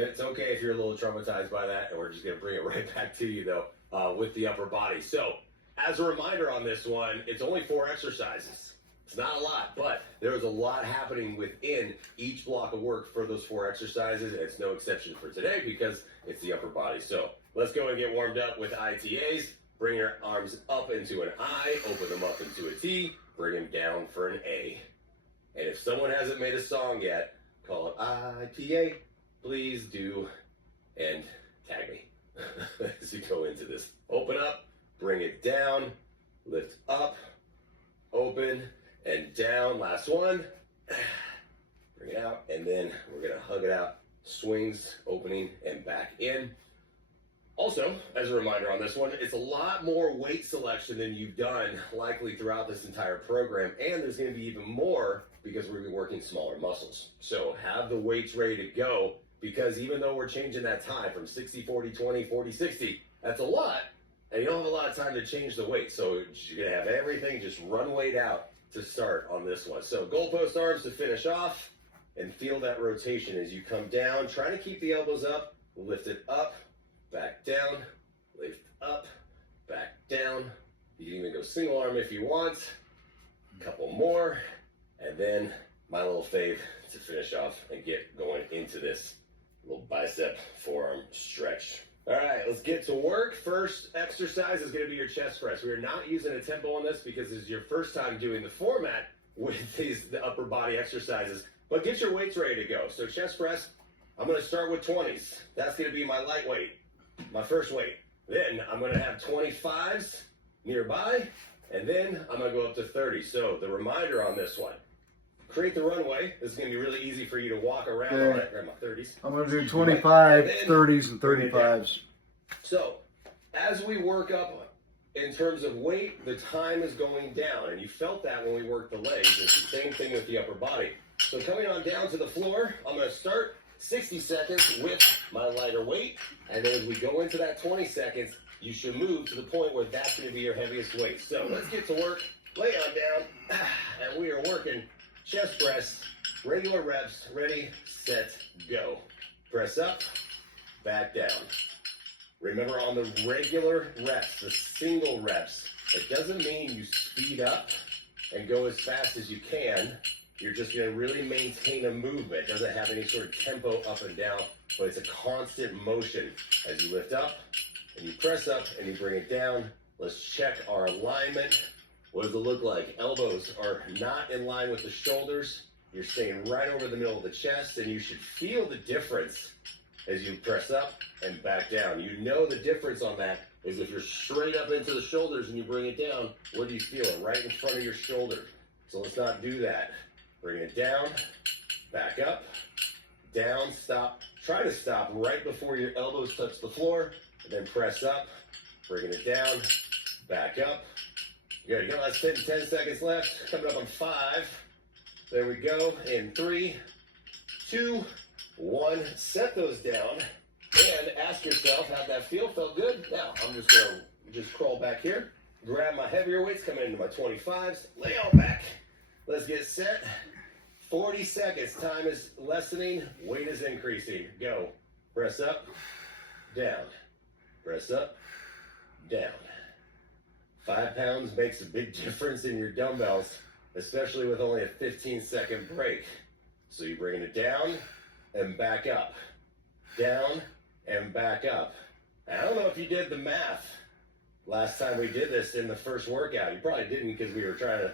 And it's okay if you're a little traumatized by that, and we're just going to bring it right back to you, though, with the upper body. So, as a reminder on this one, it's only 4 exercises. It's not a lot, but there is a lot happening within each block of work for those 4 exercises, and it's no exception for today because it's the upper body. So, let's go and get warmed up with ITAs. Bring your arms up into an I, open them up into a T, bring them down for an A. And if someone hasn't made a song yet, call it ITA, please do, and tag me as you go into this. Open up, bring it down, lift up, open, and down. Last one. Bring it out, and then we're going to hug it out. Swings, opening, and back in. Also, as a reminder on this one, it's a lot more weight selection than you've done likely throughout this entire program, and there's going to be even more because we're going to be working smaller muscles. So have the weights ready to go, because even though we're changing that time from 60, 40, 20, 40, 60, that's a lot, and you don't have a lot of time to change the weight. So you're going to have everything just run weight out to start on this one. So goalpost arms to finish off, and feel that rotation as you come down. Try to keep the elbows up, lift it up, back down, lift up, back down. You can even go single arm if you want. A couple more, and then my little fave to finish off and get going into this little bicep forearm stretch. All right, let's get to work. First exercise is going to be your chest press. We are not using a tempo on this because this is your first time doing the format with the upper body exercises, but get your weights ready to go. So chest press, I'm going to start with 20s. That's going to be my lightweight. My first weight. Then I'm going to have 25s nearby, and then I'm going to go up to 30. So the reminder on this one, create the runway. This is going to be really easy for you to walk around on it. Grab my 30s. I'm going to do 25, 30s, and 35s. So as we work up in terms of weight, the time is going down, and you felt that when we worked the legs. It's the same thing with the upper body. So coming on down to the floor, I'm going to start 60 seconds with my lighter weight, and then as we go into that 20 seconds, you should move to the point where that's going to be your heaviest weight. So let's get to work. Lay on down, and we are working chest press, regular reps. Ready, set, go. Press up, back down. Remember, on the regular reps, the single reps, it doesn't mean you speed up and go as fast as you can. You're just going to really maintain a movement. It doesn't have any sort of tempo up and down, but it's a constant motion as you lift up and you press up and you bring it down. Let's check our alignment. What does it look like? Elbows are not in line with the shoulders. You're staying right over the middle of the chest, and you should feel the difference as you press up and back down. You know the difference on that is if you're straight up into the shoulders and you bring it down, what do you feel? Right in front of your shoulder. So let's not do that. Bring it down, back up, down, stop. Try to stop right before your elbows touch the floor, and then press up, bringing it down, back up. Good, you got less than 10 seconds left. Coming up on 5. There we go. In 3, 2, 1. Set those down and ask yourself, how'd that feel? Felt good? Now, I'm just going to crawl back here, grab my heavier weights, come into my 25s, lay on back. Let's get set. 40 seconds. Time is lessening. Weight is increasing. Go. Press up, down. Press up, down. 5 pounds makes a big difference in your dumbbells, especially with only a 15-second break. So you're bringing it down and back up. Down and back up. I don't know if you did the math last time we did this in the first workout. You probably didn't because we were trying to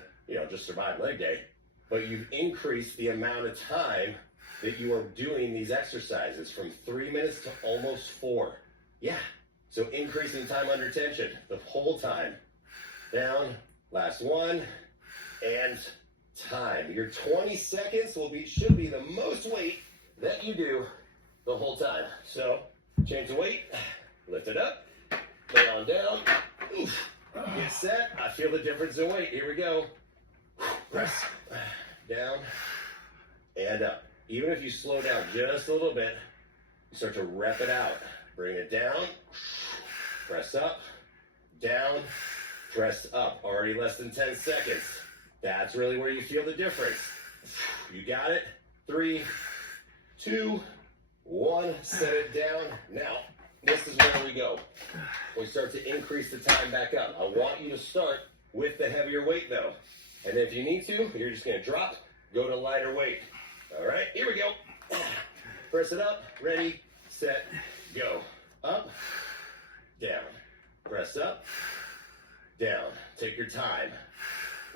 just survive leg day, but you've increased the amount of time that you are doing these exercises from 3 minutes to almost 4. Yeah, so increasing time under tension the whole time. Down, last one, and time. Your 20 seconds should be the most weight that you do the whole time. So change the weight, lift it up, lay on down, oof, get set. I feel the difference in weight. Here we go. Press down and up. Even if you slow down just a little bit, you start to rep it out. Bring it down, press up, down, press up. Already less than 10 seconds. That's really where you feel the difference. You got it. 3, 2, 1, set it down. Now, this is where we go. We start to increase the time back up. I want you to start with the heavier weight though. And if you need to, you're just gonna drop, go to lighter weight. All right, here we go. Press it up, ready, set, go. Up, down. Press up, down. Take your time.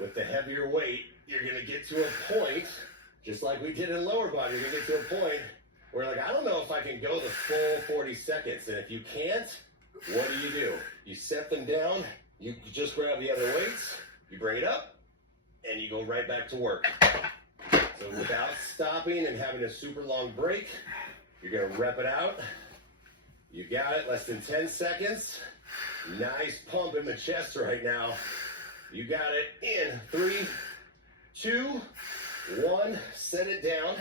With the heavier weight, you're gonna get to a point, just like we did in lower body, you're gonna get to a point where like, I don't know if I can go the full 40 seconds. And if you can't, what do? You set them down, you just grab the other weights, you bring it up, and you go right back to work. So without stopping and having a super long break, you're gonna rep it out. You got it, less than 10 seconds. Nice pump in the chest right now. You got it in 3, 2, 1, set it down.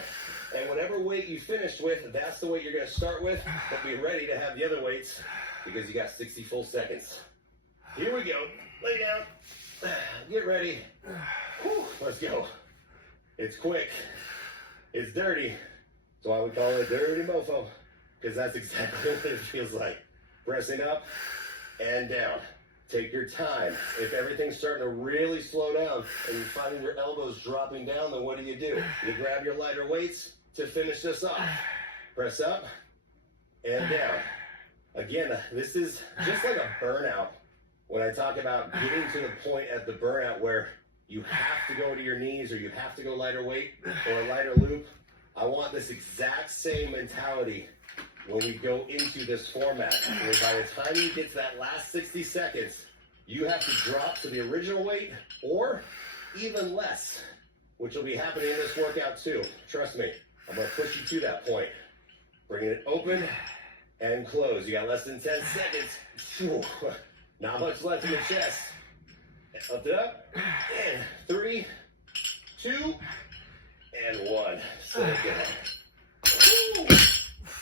And whatever weight you finished with, that's the weight you're gonna start with, but be ready to have the other weights because you got 60 full seconds. Here we go, lay down, get ready. Whew, let's go. It's quick, it's dirty. That's why we call it dirty mofo, because that's exactly what it feels like. Pressing up and down. Take your time. If everything's starting to really slow down and you're finding your elbows dropping down, then what do? You grab your lighter weights to finish this off. Press up and down. Again, this is just like a burnout. When I talk about getting to the point at the burnout where you have to go to your knees or you have to go lighter weight or a lighter loop, I want this exact same mentality when we go into this format, where by the time you get to that last 60 seconds, you have to drop to the original weight or even less, which will be happening in this workout too. Trust me, I'm gonna push you to that point. Bringing it open and close. You got less than 10 seconds. Whew. Not much left in the chest. Lift it up, and 3, 2, and 1. Set it down. Woo.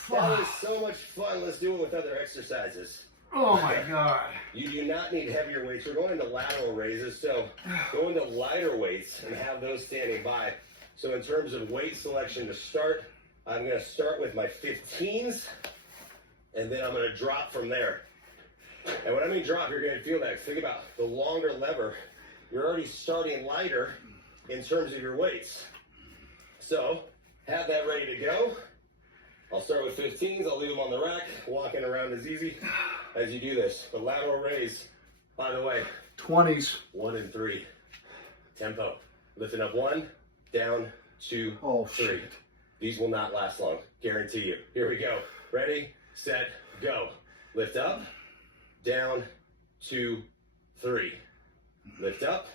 That was so much fun. Let's do it with other exercises. Oh my God. You do not need heavier weights. We're going into lateral raises, so go into lighter weights and have those standing by. So in terms of weight selection to start, I'm going to start with my 15s, and then I'm going to drop from there. And when I mean drop, you're going to feel that. Think about the longer lever. You're already starting lighter in terms of your weights. So have that ready to go. I'll start with 15s, I'll leave them on the rack. Walking around is easy as you do this. The lateral raise, by the way. 20s. 1 and 3. Tempo. Lifting up 1, down, 2, 3. Shit. These will not last long, guarantee you. Here we go. Ready, set, go. Lift up, down, 2, 3. Lift up,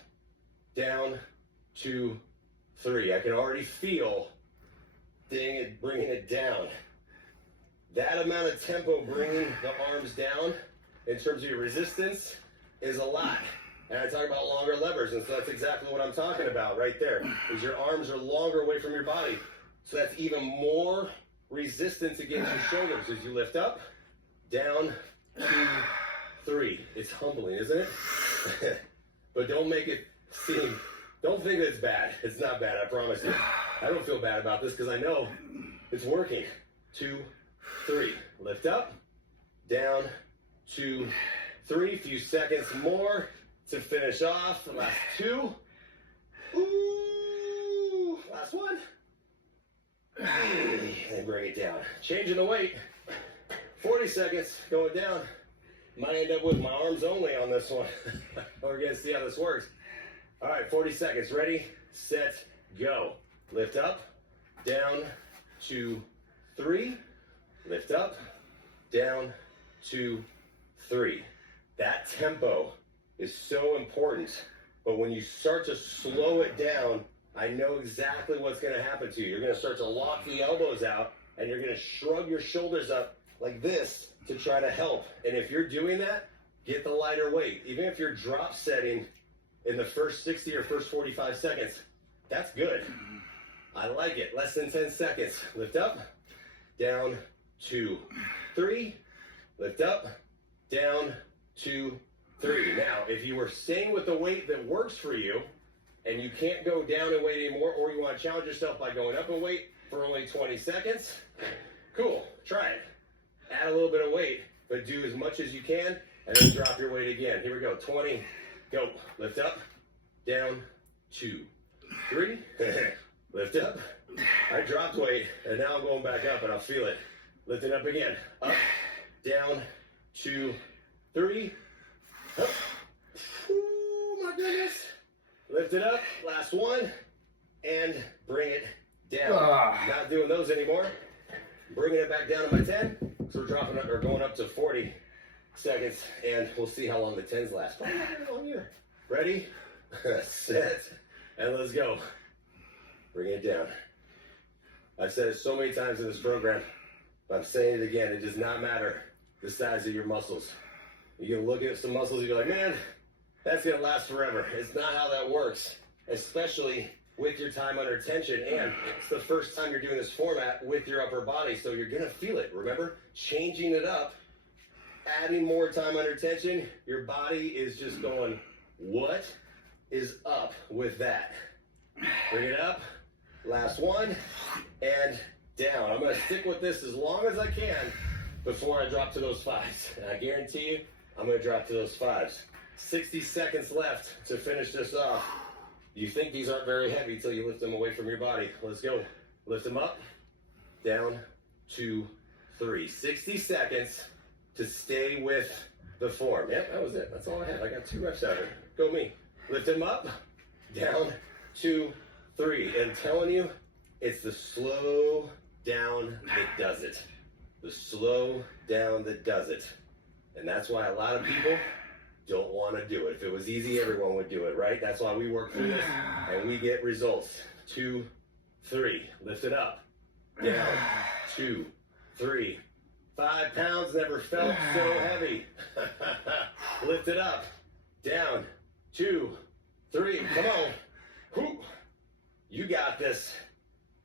down, 2, 3. I can already feel bringing it down. That amount of tempo bringing the arms down in terms of your resistance is a lot. And I talk about longer levers, and so that's exactly what I'm talking about right there, is your arms are longer away from your body. So that's even more resistance against your shoulders as you lift up, down, 2, 3. It's humbling, isn't it? But don't make it seem, don't think it's bad. It's not bad, I promise you. I don't feel bad about this because I know it's working. 2, 3. Lift up, down, 2, 3. Few seconds more to finish off. The last 2. Ooh, last 1. And bring it down. Changing the weight. 40 seconds going down. Might end up with my arms only on this one. We're going to see how this works. All right, 40 seconds. Ready, set, go. Lift up, down, 2, 3. Lift up, down, 2, 3. That tempo is so important. But when you start to slow it down, I know exactly what's going to happen to you. You're going to start to lock the elbows out, and you're going to shrug your shoulders up like this to try to help. And if you're doing that, get the lighter weight. Even if you're drop setting in the first 60 or first 45 seconds, that's good. I like it. Less than 10 seconds. Lift up, down, 2, 3. Lift up, down, 2, 3. Now, if you were staying with the weight that works for you, and you can't go down in weight anymore, or you want to challenge yourself by going up in weight for only 20 seconds, Cool. Try it. Add a little bit of weight, but do as much as you can, and then drop your weight again. Here we go. 20. Go. Lift up. Down. 2. 3. Lift up. I dropped weight, and now I'm going back up, and I'll feel it. Lift it up again. Up. Down. 2. 3. Up. Ooh, my goodness. Lift it up. Last one. And bring it down. Not doing those anymore. Bringing it back down to my 10. So we're dropping up, or going up to 40 seconds, and we'll see how long the 10s last. Probably not very long either. Ready, set, and let's go. Bring it down. I've said it so many times in this program, but I'm saying it again. It does not matter the size of your muscles. You can look at some muscles and you're like, man, that's going to last forever. It's not how that works, especially with your time under tension, and it's the first time you're doing this format with your upper body, so you're gonna feel it. Remember, changing it up, adding more time under tension, your body is just going, what is up with that? Bring it up, last one, and down. I'm gonna stick with this as long as I can before I drop to those 5s, and I guarantee you, I'm gonna drop to those 5s. 60 seconds left to finish this off. You think these aren't very heavy till you lift them away from your body. Let's go. Lift them up, down, 2, 3. 60 seconds to stay with the form. Yep, that was it. That's all I had. I got 2 reps out of it. Go me. Lift them up, down, 2, 3. And I'm telling you, it's the slow down that does it. The slow down that does it. And that's why a lot of people don't want to do it. If it was easy, everyone would do it, right? That's why we work through this and we get results. 2, 3. Lift it up. Down. 2, 3. 5 pounds never felt so heavy. Lift it up. Down. 2, 3. Come on. Whoop. You got this.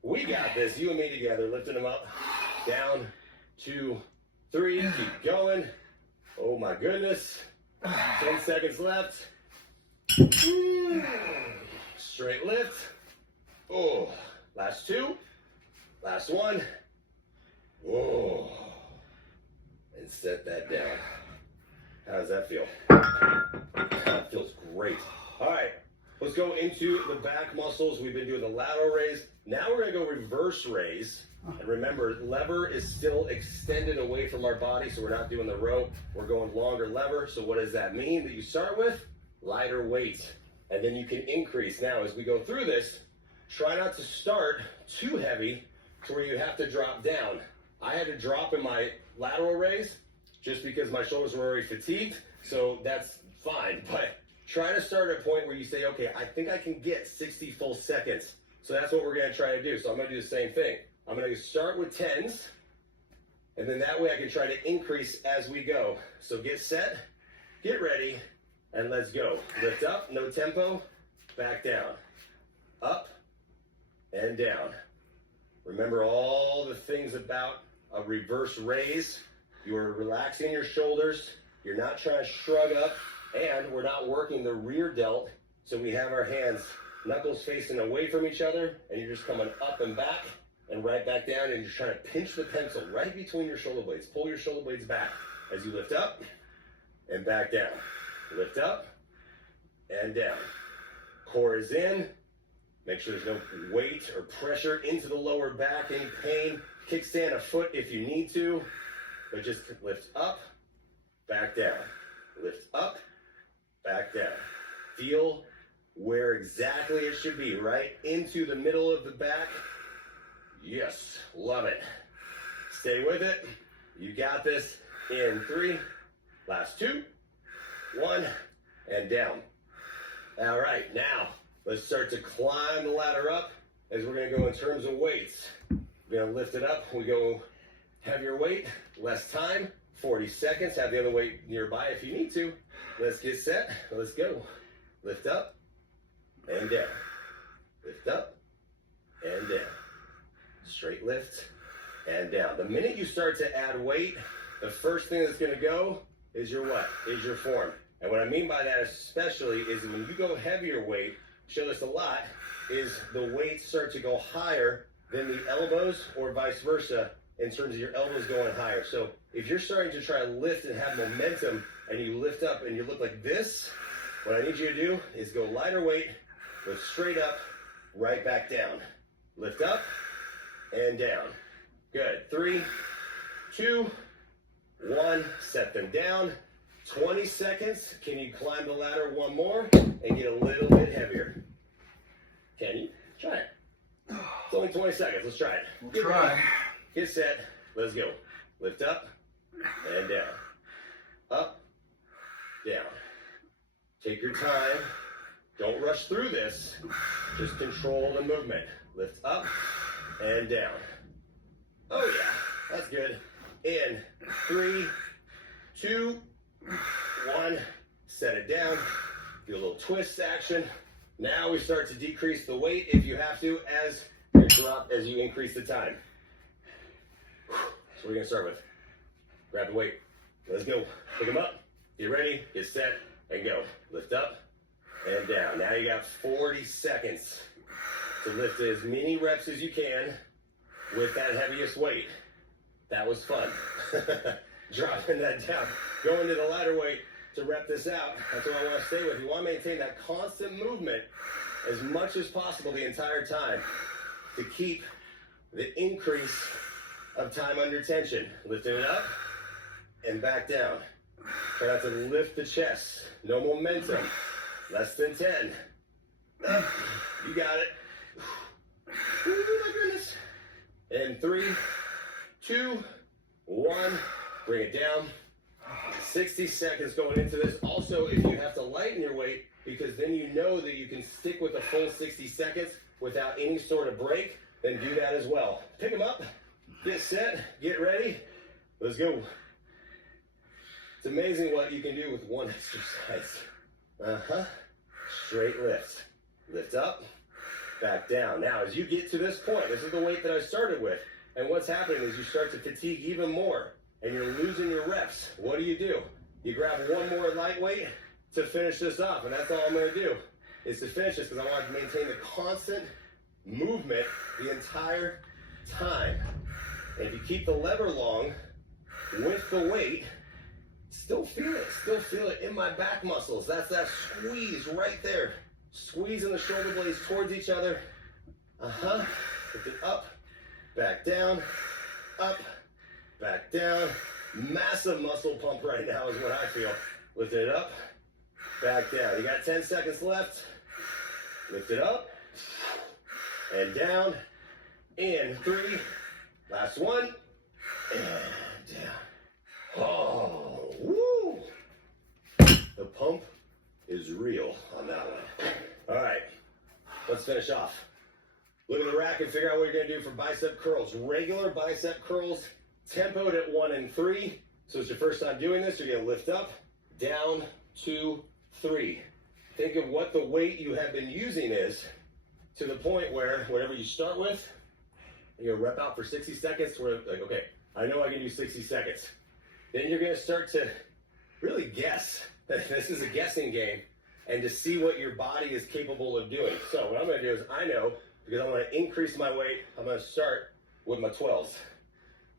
We got this. You and me together. Lifting them up. Down. 2, 3. Keep going. Oh my goodness. 10 seconds left. Straight lift. Oh, last 2. Last 1. Oh, and set that down. How does that feel? That feels great. All right, let's go into the back muscles. We've been doing the lateral raise. Now we're gonna go reverse raise. And remember, lever is still extended away from our body, so we're not doing the row. We're going longer lever. So what does that mean? That you start with lighter weight, and then you can increase. Now, as we go through this, try not to start too heavy to where you have to drop down. I had to drop in my lateral raise just because my shoulders were already fatigued, so that's fine. But try to start at a point where you say, okay, I think I can get 60 full seconds. So that's what we're gonna try to do. So I'm gonna do the same thing. I'm going to start with 10s, and then that way I can try to increase as we go. So get set, get ready, and let's go. Lift up, no tempo, back down. Up and down. Remember all the things about a reverse raise. You are relaxing your shoulders. You're not trying to shrug up, and we're not working the rear delt. So we have our hands, knuckles facing away from each other, and you're just coming up and back. And right back down, and you're trying to pinch the pencil right between your shoulder blades. Pull your shoulder blades back as you lift up and back down. Lift up and down. Core is in. Make sure there's no weight or pressure into the lower back. Any pain, kickstand a foot if you need to. But just lift up, back down. Lift up, back down. Feel where exactly it should be, right into the middle of the back. Yes, love it. Stay with it. You got this. In 3, last 2, 1, and down. All right, now let's start to climb the ladder up as we're gonna go in terms of weights. We're gonna lift it up. We go heavier weight, less time, 40 seconds. Have the other weight nearby if you need to. Let's get set. Let's go. Lift up and down. Lift up and down. Straight lift and down. The minute you start to add weight, the first thing that's going to go is your what? Is your form. And what I mean by that especially is when you go heavier weight, show this a lot, is the weights start to go higher than the elbows or vice versa in terms of your elbows going higher. So if you're starting to try to lift and have momentum and you lift up and you look like this, what I need you to do is go lighter weight, lift straight up, right back down. Lift up and down. Good. 3, 2, 1. Set them down. 20 seconds. Can you climb the ladder one more and get a little bit heavier? Can you? Try it. It's only 20 seconds. Let's try it. We'll try. Get set. Let's go. Lift up and down. Up, down. Take your time. Don't rush through this. Just control the movement. Lift up and down. Oh yeah, that's good. In 3, 2, 1. Set it down. Do a little twist action. Now we start to decrease the weight if you have to as you increase the time. So we're gonna start with. Grab the weight. Let's go. Pick them up. Get ready. Get set and go. Lift up and down. Now you got 40 seconds to lift as many reps as you can with that heaviest weight. That was fun. Dropping that down. Going to the lighter weight to rep this out. That's what I want to stay with. You want to maintain that constant movement as much as possible the entire time to keep the increase of time under tension. Lifting it up and back down. Try not to lift the chest. No momentum. Less than 10. You got it. Oh my goodness. And 3, 2, 1. Bring it down. 60 seconds going into this. Also, if you have to lighten your weight, because then you know that you can stick with a full 60 seconds without any sort of break, then do that as well. Pick them up. Get set. Get ready. Let's go. It's amazing what you can do with one exercise. Straight lift. Lift up, back down. Now, as you get to this point, this is the weight that I started with. And what's happening is you start to fatigue even more and you're losing your reps. What do? You grab one more lightweight to finish this off. And that's all I'm going to do is to finish this because I want to maintain the constant movement the entire time. And if you keep the lever long with the weight, still feel it in my back muscles. That's that squeeze right there. Squeezing the shoulder blades towards each other. Lift it up, back down, up, back down. Massive muscle pump right now is what I feel. Lift it up, back down. You got 10 seconds left. Lift it up, and down. In 3, last one, and down. Oh, woo! The pump is real on that one. All right, let's finish off. Look at the rack and figure out what you're gonna do for bicep curls. Regular bicep curls, tempoed at 1 and 3. So it's your first time doing this, you're gonna lift up, down, 2, 3. Think of what the weight you have been using is to the point where whatever you start with, you're gonna rep out for 60 seconds where like, okay, I know I can do 60 seconds. Then you're gonna start to really guess. This is a guessing game and to see what your body is capable of doing. So what I'm gonna do is I know, because I wanna increase my weight, I'm gonna start with my 12s.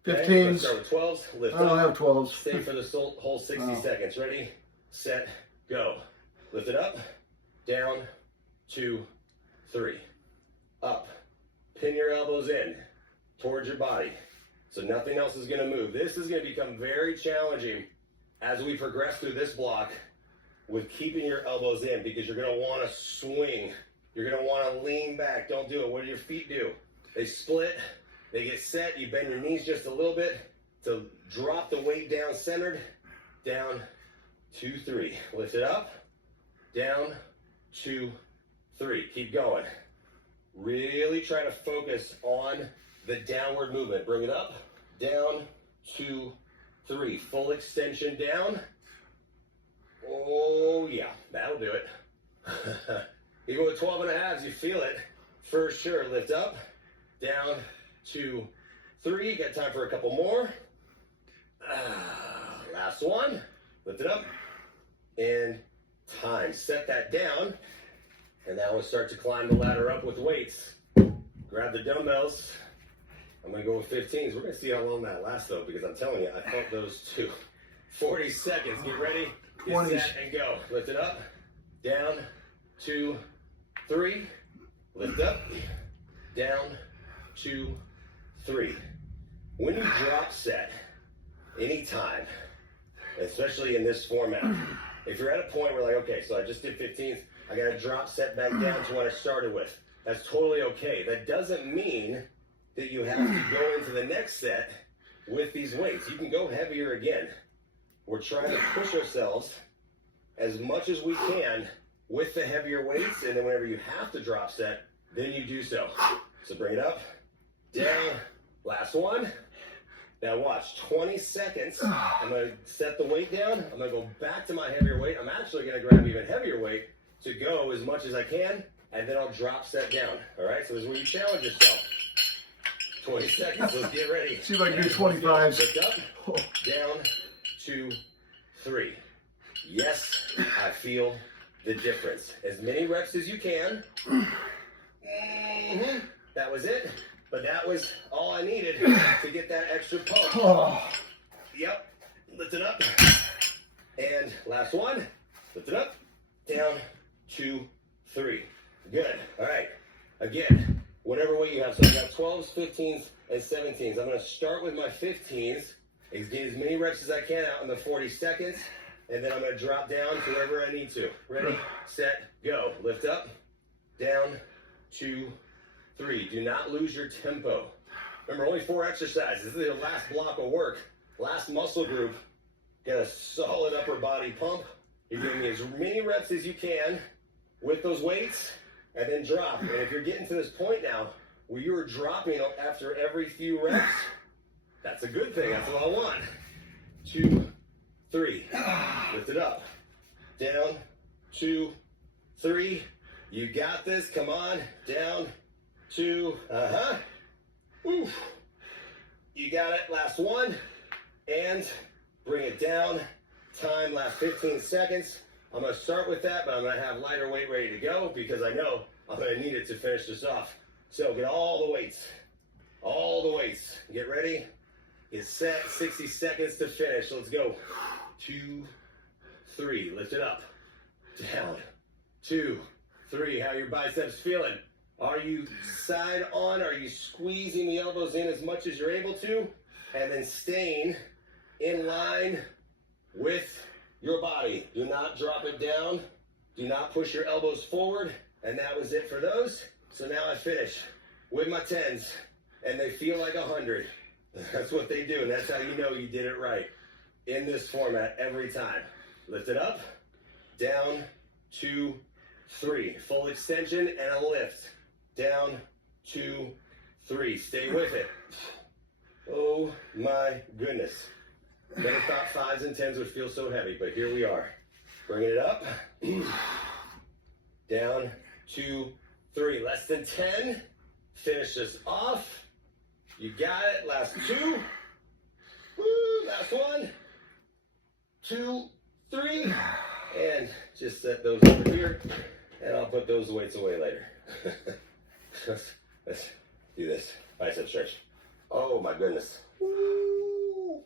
15s. Start with 12s, lift I don't up, have 12s. stay for the whole 60 seconds. Ready, set, go. Lift it up, down, 2, 3. Up, pin your elbows in towards your body. So nothing else is gonna move. This is gonna become very challenging as we progress through this block with keeping your elbows in because you're gonna wanna swing. You're gonna wanna lean back. Don't do it. What do your feet do? They split, they get set. You bend your knees just a little bit to drop the weight down centered. Down, 2, 3. Lift it up, down, 2, 3. Keep going. Really try to focus on the downward movement. Bring it up, down, 2, 3. Full extension down. Oh yeah, that'll do it. Even with 12 and a halves, you feel it for sure. Lift up, down, 2, 3. Got time for a couple more. Last one. Lift it up, and time. Set that down, and now we'll start to climb the ladder up with weights. Grab the dumbbells, I'm going to go with 15s. We're going to see how long that lasts, though, because I'm telling you, I felt those too. 40 seconds. Get ready. Get 20s. set and go. Lift it up. Down. 2, 3. Lift up. Down. 2, 3. When you drop set, anytime, especially in this format, if you're at a point where like, okay, so I just did 15s, I got to drop set back down to what I started with. That's totally okay. That doesn't mean that you have to go into the next set with these weights. You can go heavier again. We're trying to push ourselves as much as we can with the heavier weights, and then whenever you have to drop set, then you do so. So bring it up, down, last one. Now watch, 20 seconds. I'm going to set the weight down. I'm going to go back to my heavier weight. I'm actually going to grab even heavier weight to go as much as I can, and then I'll drop set down. All right, so this is where you challenge yourself. 20 seconds, let's get ready. See if I can do 25s. Lift up, down, 2, 3. Yes, I feel the difference. As many reps as you can. That was it. But that was all I needed to get that extra pump. Oh. Yep. Lift it up. And last one. Lift it up. Down. 2, 3. Good. All right. Again, whatever weight you have. So I got 12s, 15s, and 17s. I'm going to start with my 15s. Get as many reps as I can out in the 40 seconds. And then I'm going to drop down to wherever I need to. Ready, set, go. Lift up. Down. 2, 3. Do not lose your tempo. Remember, only 4 exercises. This is the last block of work. Last muscle group. Get a solid upper body pump. You're doing as many reps as you can with those weights, and then drop. And if you're getting to this point now where you're dropping after every few reps, that's a good thing. That's what I want. 2, 3. Lift it up. Down. 2, 3. You got this. Come on. Down. 2, Oof. You got it. Last one. And bring it down. Time, last 15 seconds. I'm going to start with that, but I'm going to have lighter weight ready to go because I know I'm going to need it to finish this off. So get all the weights. All the weights. Get ready. Get set. 60 seconds to finish. Let's go. 2, 3. Lift it up. Down. 2, 3. How are your biceps feeling? Are you side on? Are you squeezing the elbows in as much as you're able to? And then staying in line with your body. Do not drop it down. Do not push your elbows forward. And that was it for those. So now I finish with my 10s. And they feel like 100. That's what they do. And that's how you know you did it right. In this format every time. Lift it up. Down. 2, 3. Full extension and a lift. Down. 2, 3. Stay with it. Oh my goodness. Never thought 5s and 10s would feel so heavy, but here we are. Bringing it up. Down. 2, 3. Less than 10. Finish this off. You got it. Last 2. Woo, last 1. 2, 3. And just set those over here. And I'll put those weights away later. Let's do this. Bicep stretch. Oh my goodness. Woo.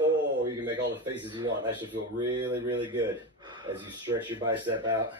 Oh, you can make all the faces you want. That should feel really, really good as you stretch your bicep out.